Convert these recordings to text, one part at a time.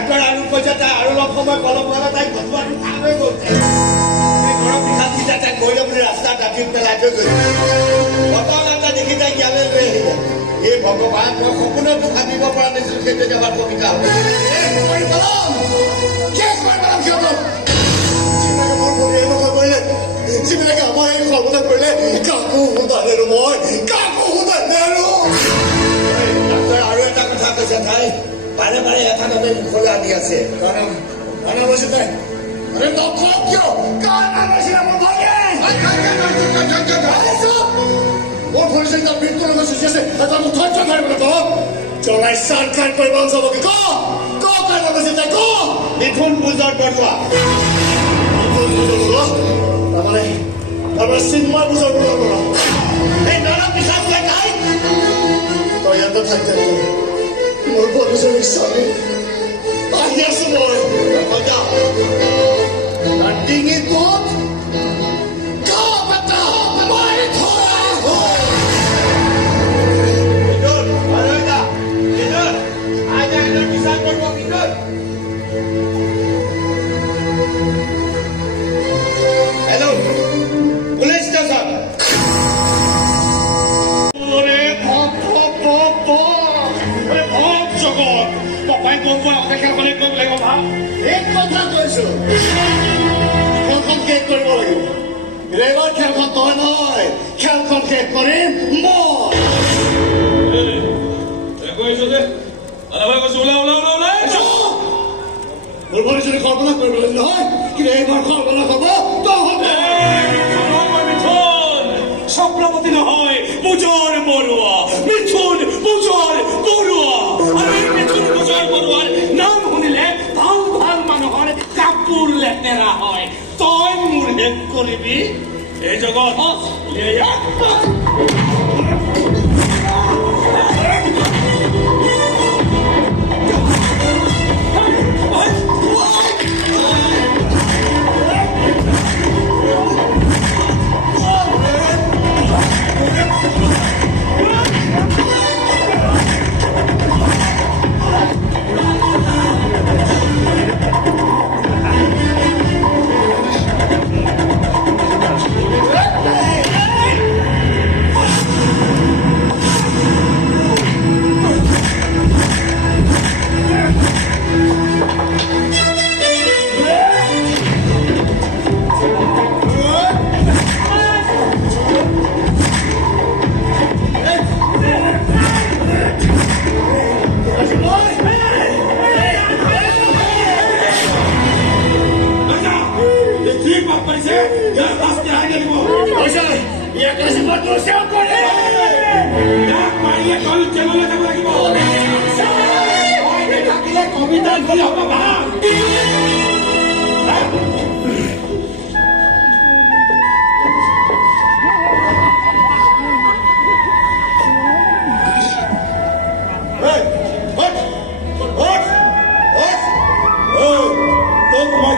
Doctor আৰু কৈছে তাই আৰু অলপ সময় কলম পালে তাই ঘটোৱাটো ভাল হৈ গ'ল এই ঘৰৰ পিঠাত চিধা তাই গৈ লৈ বুলি ৰাস্তাত ৰাতি পেলাই থৈ গৈছে ঘটনা এটা দেখি তাই ইয়ালৈ লৈ আহিলে এই ভগৱান মই সপোনতো ভাবিব পৰা নাছিলো সেইটো এবাৰ কবিতা যিবিলাকে আমাৰ এই সৰ্বনাশ কৰিলে কাকো সোধানেৰো মই কাকো সোধানেৰো আৰু এটা কথা কৈছে তাই বাৰে বাৰে এটা নামে মুখলৈ আনি আছে মোৰ পৰিচয় তাৰ মৃত্যুৰ লগত চুচি আছে এটা মোক ধৈৰ্য ধৰিবলৈ কওক জনাই চাৰ খাই কৰিব যাবকে মিথুন পূজাৰ বৰুৱা তাৰমানে চিন্ময় পূজাৰ বৰুৱা এই নানা পিছাত খাই তই ইয়াতে থাকি মোৰ পৰিচয় স্বামী আহি আছো মই ডিঙিত ক'ত খেলখন তই নহয় খেলখন শেষ কৰিম মোৰ পৰিচয় কল্পনা কৰিবলৈ নহয় কিন্তু এইবাৰ কল্পনা হ'ব চক্ৰৱৰ্তী নহয় পূজাৰ বৰুৱা মিথুন পূজাৰ বৰুৱা আৰু এই মিথুন পূজাৰ বৰুৱাৰ নাম শুনিলে ভাল ভাল মানুহৰ কাপোৰ লেতেৰা হয় তই মোৰ শেষ কৰিবি এই জগত কবিতা গ'লে হ'ব ভাল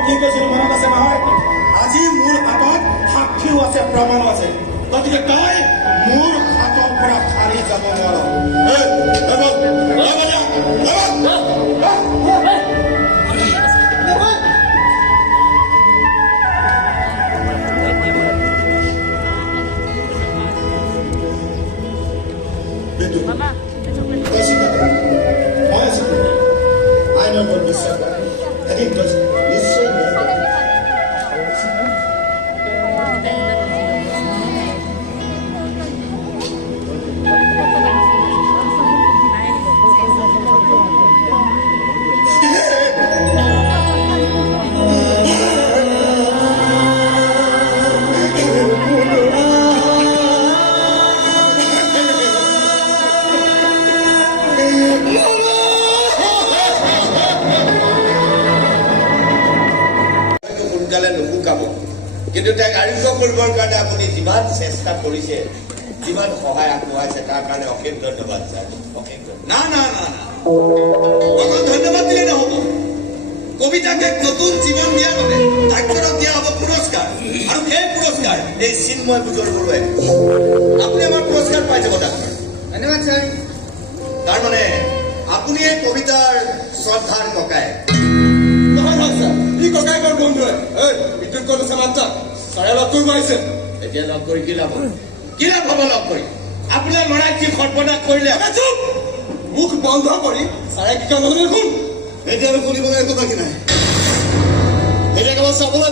কি কৈছিলো মনত আছে নহয় আজি মোৰ হাতত সাক্ষীও আছে প্ৰমাণো আছে গতিকে তই মোৰ হাতৰ পৰা সাৰি যাব নোৱাৰ কিন্তু তাইক আৰোগ্য কৰিবৰ কাৰণে আপুনি যিমান চেষ্টা কৰিছে যিমান সহায় আগবঢ়াইছে তাৰ কাৰণে অশেষ ধন্যবাদ ছাৰ অশেষ না না না না অকল ধন্যবাদ দিলে নহ'ব কবিতাকে নতুন জীৱন দিয়াৰ বাবে ডাক্তৰক দিয়া হ'ব পুৰস্কাৰ আৰু সেই পুৰস্কাৰ এই চিন্ময় পূজাৰ বৰুৱাই আপুনি আমাৰ পুৰস্কাৰ পাই যাব ডাক্তৰ ধন্যবাদ ছাৰ তাৰমানে আপুনি এই কবিতাৰ শ্ৰদ্ধাৰ ককাই নহয় নহয় ছাৰ ই ককায়েকৰ বন্ধুৱে বিদ্যুৎ ক'ত আছে মাত্ৰা ছাৰে লগ কৰিব আহিছে এতিয়া লগ কৰি কি লাভ হ'ব? কি লাভ হ'ব লগ কৰি? আপোনাৰ ল'ৰাই কি সৰ্বনাশ কৰিলে? চুপ মুখ বন্ধ কৰি ছাৰে কি কাম শুন এতিয়া আৰু শুনিবলৈ একো বাকী নাই এতিয়া কেৱল চাবলৈ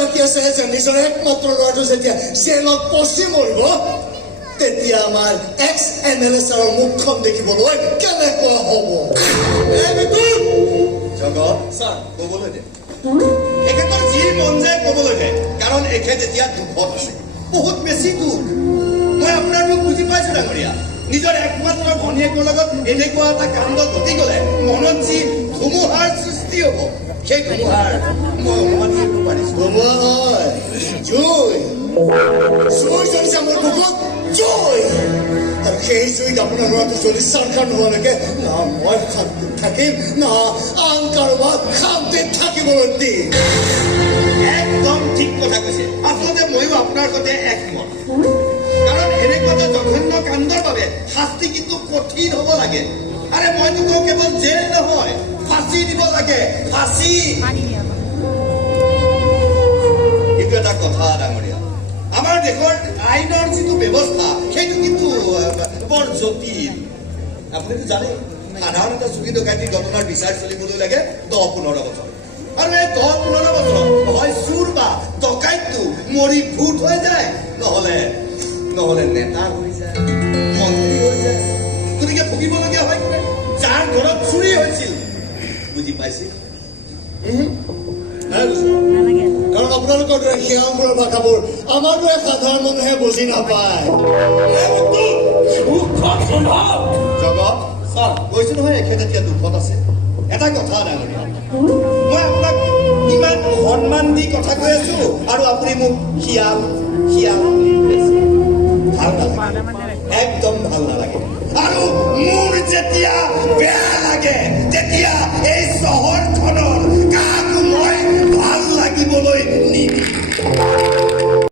বাকী আছে যে নিজৰ একমাত্ৰ ল'ৰাটো যেতিয়া জেলত পচি মৰিব তেতিয়া আমাৰ এক্স MLA ছাৰৰ মুখখন দেখিবলৈ কেনেকুৱা হ'ব জগত ছাৰ ক'বলৈ দে এখেতৰ যি মন যায় ক'বলৈ দে কাৰণ এখেত এতিয়া দুখত আছে বহুত বেছি দুখ মই আপোনাৰ দুখ বুজি পাইছো ডাঙৰীয়া নিজৰ একমাত্ৰ ভনীয়েকৰ লগত এনেকুৱা এটা কাণ্ড ঘটি গ'লে মনত যি ধুমুহাৰ সৃষ্টি হ'ব সেই ধুমুহাৰ মই অনুমান কৰিব পাৰিছো ধুমুহা নহয় জুই জ্বলিছে মোৰ বুকুত জুই আৰু সেই জুইত আপোনাৰ ল'ৰাটো জ্বলি চাৰখাৰ নোহোৱালৈকে না মই শান্তিত থাকিম না আন কাৰোবাক শান্তিত থাকিবলৈ দিম একদম ঠিক কথা কৈছে আচলতে ময়ো আপোনাৰ সৈতে একমত কাৰণ এনেকুৱা এটা জঘন্য কাণ্ডৰ বাবে শাস্তি কিন্তু কঠিন হ'ব লাগে আৰে মইতো কওঁ কেৱল জেল নহয় ফাঁচি দিব লাগে ফাঁচি কিন্তু এটা কথা ডাঙৰীয়া আমাৰ দেশৰ আইনৰ যিটো ব্যৱস্থা সেইটো কিন্তু বৰ জটিল আপুনিতো জানে সাধাৰণ এটা চুৰি ডকাইতি ঘটনাৰ বিচাৰ চলিবলৈ লাগে 10-15 বছৰ আৰু এই 10-15 বছৰ হয় চুৰ বা ডকাইতটো মৰি ভূত হৈ যায় নহলে নেতা হৈ যায় মন্ত্ৰী হৈ যায় গতিকে ভুগিবলগীয়া হয় যাৰ ঘৰত চুৰি হৈছিল বুজি পাইছিল কাৰণ আপোনালোকৰ দৰে শিয়ামবোৰৰ ভাষাবোৰ আমাৰ দৰে সাধাৰণ মানুহে বুজি নাপায় জগত ছাৰ কৈছো নহয় এখেত এতিয়া দুখত আছে এটা কথা ডাঙৰীয়া মই আপোনাক ইমান সন্মান দি কথা কৈ আছো আৰু আপুনি মোক শিয়াম বুলি কৈ আছে। ভাল নালাগে একদম ভাল নালাগে আৰু মোৰ যেতিয়া বেয়া লাগে তেতিয়া এই চহৰখনৰ কাকো মই ভাল লাগিবলৈ নিদিম